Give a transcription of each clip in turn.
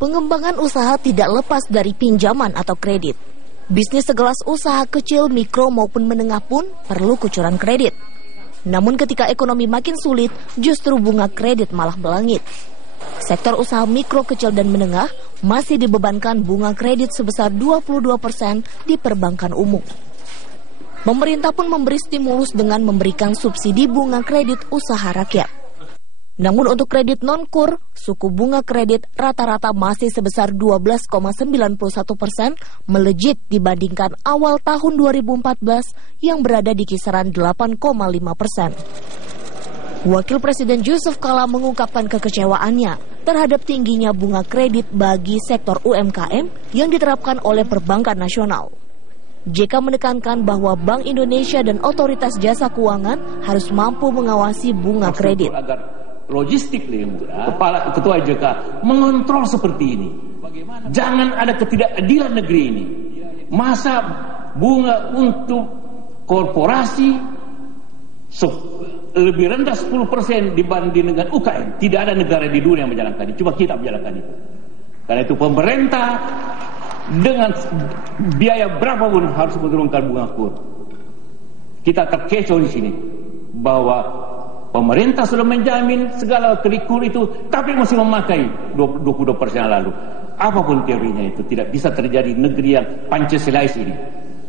Pengembangan usaha tidak lepas dari pinjaman atau kredit. Bisnis segelas usaha kecil, mikro maupun menengah pun perlu kucuran kredit. Namun ketika ekonomi makin sulit, justru bunga kredit malah melangit. Sektor usaha mikro, kecil, dan menengah masih dibebankan bunga kredit sebesar 22% di perbankan umum. Pemerintah pun memberi stimulus dengan memberikan subsidi bunga kredit usaha rakyat. Namun untuk kredit non-kur, suku bunga kredit rata-rata masih sebesar 12,91%, melejit dibandingkan awal tahun 2014 yang berada di kisaran 8,5%. Wakil Presiden Yusuf Kala mengungkapkan kekecewaannya terhadap tingginya bunga kredit bagi sektor UMKM yang diterapkan oleh perbankan nasional. JK menekankan bahwa Bank Indonesia dan Otoritas Jasa Keuangan harus mampu mengawasi bunga kredit. Logistik yang murah, Ketua JK mengontrol seperti ini. Jangan ada ketidakadilan negeri ini. Masa bunga untuk korporasi lebih rendah 10% dibanding dengan UKM. Tidak ada negara di dunia yang menjalankan ini. Cuma kita menjalankan itu. Karena itu pemerintah dengan biaya berapapun harus menurunkan bunga kur. Kita terkecoh di sini bahwa pemerintah sudah menjamin segala kurikulum itu, tapi masih memakai 22% lalu. Apapun teorinya itu, tidak bisa terjadi negeri yang Pancasilais ini.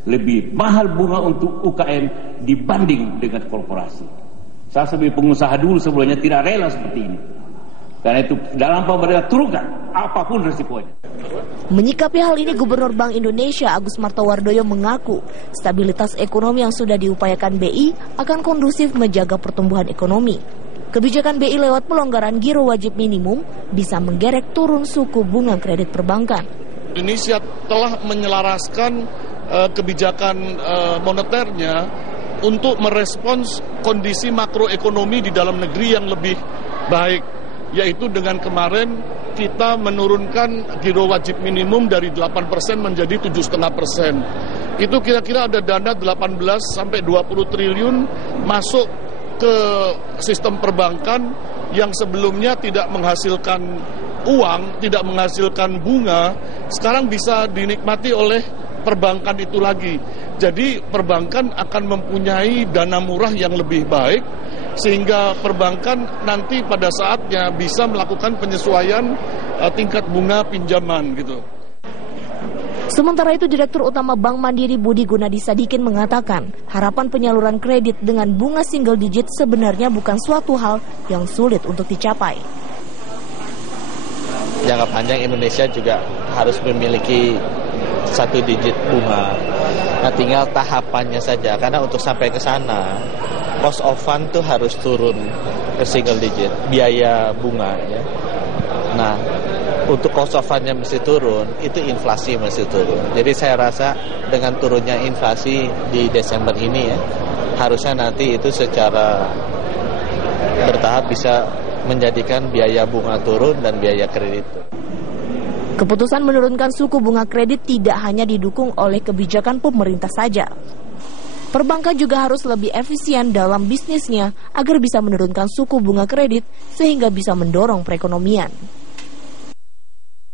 Lebih mahal bunga untuk UKM dibanding dengan korporasi. Saya sebagai pengusaha dulu sebelumnya tidak rela seperti ini. Karena itu dalam pemerintah turunkan apapun risikonya. Menyikapi hal ini, Gubernur Bank Indonesia Agus Martowardoyo mengaku stabilitas ekonomi yang sudah diupayakan BI akan kondusif menjaga pertumbuhan ekonomi. Kebijakan BI lewat pelonggaran giro wajib minimum bisa menggerek turun suku bunga kredit perbankan. Indonesia telah menyelaraskan kebijakan moneternya untuk merespons kondisi makroekonomi di dalam negeri yang lebih baik, yaitu dengan kemarin kita menurunkan giro wajib minimum dari 8% menjadi 7,5%. Itu kira-kira ada dana 18 sampai 20 triliun masuk ke sistem perbankan yang sebelumnya tidak menghasilkan uang, tidak menghasilkan bunga, sekarang bisa dinikmati oleh perbankan itu lagi. Jadi perbankan akan mempunyai dana murah yang lebih baik, sehingga perbankan nanti pada saatnya bisa melakukan penyesuaian tingkat bunga pinjaman gitu. Sementara itu, Direktur Utama Bank Mandiri Budi Gunadi Sadikin mengatakan harapan penyaluran kredit dengan bunga single digit sebenarnya bukan suatu hal yang sulit untuk dicapai. Jangka panjang Indonesia juga harus memiliki 1 digit bunga. Nah, tinggal tahapannya saja, karena untuk sampai ke sana cost of fund tuh harus turun ke single digit, biaya bunga ya. Nah, untuk cost of fund-nya mesti turun, itu inflasi mesti turun. Jadi saya rasa dengan turunnya inflasi di Desember ini ya, harusnya nanti itu secara bertahap bisa menjadikan biaya bunga turun dan biaya kredit turun. Keputusan menurunkan suku bunga kredit tidak hanya didukung oleh kebijakan pemerintah saja. Perbankan juga harus lebih efisien dalam bisnisnya agar bisa menurunkan suku bunga kredit sehingga bisa mendorong perekonomian.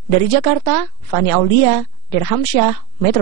Dari Jakarta, Fani Aulia, Dirhamsyah, Metro.